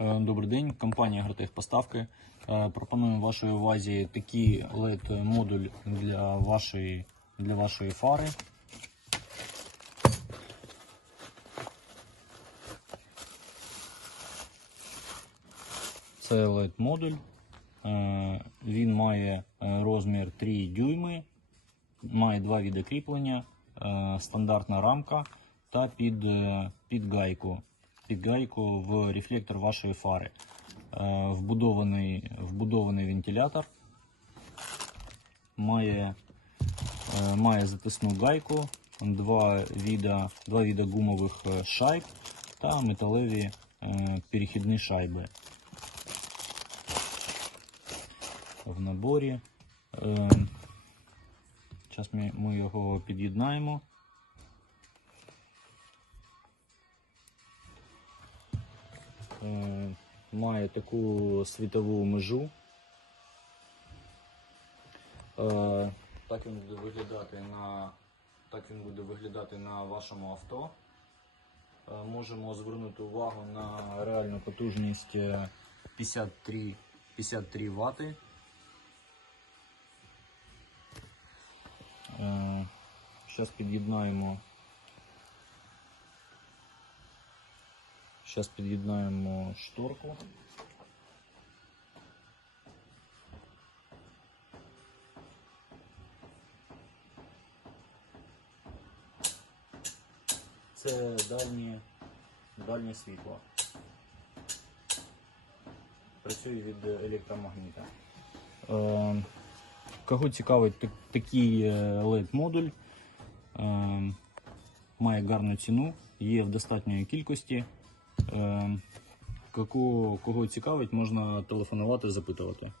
Е, Добрий день, компанія Агротехпоставки. Е, Пропонуємо вашій увазі такий LED модуль для вашої, для вашої фари. Це LED модуль. Е, Він має розмір 3 дюйми, має два види кріплення, е, стандартна рамка та під, під гайку. Під гайку в рефлектор вашої фари. Е, Вбудований, вбудований вентилятор. Має, е, має затисну гайку, два віда, два віда гумових е, шайб та металеві перехідні шайби. В наборі. Зараз ми його під'єднаємо. Має таку світову межу. Е, Так він буде виглядати на, так він буде виглядати на вашому авто. Е, Можемо звернути увагу на реальну потужність е, 53, 53 Вт. Зараз під'єднаємо. Зараз під'єднаємо шторку. Це дальнє, дальнє світло. Працює від електромагніта. Е, кого цікавить так- такий LED-модуль, е, має гарну ціну, є в достатньої кількості. Е, кого, кого цікавить, можна телефонувати, запитувати.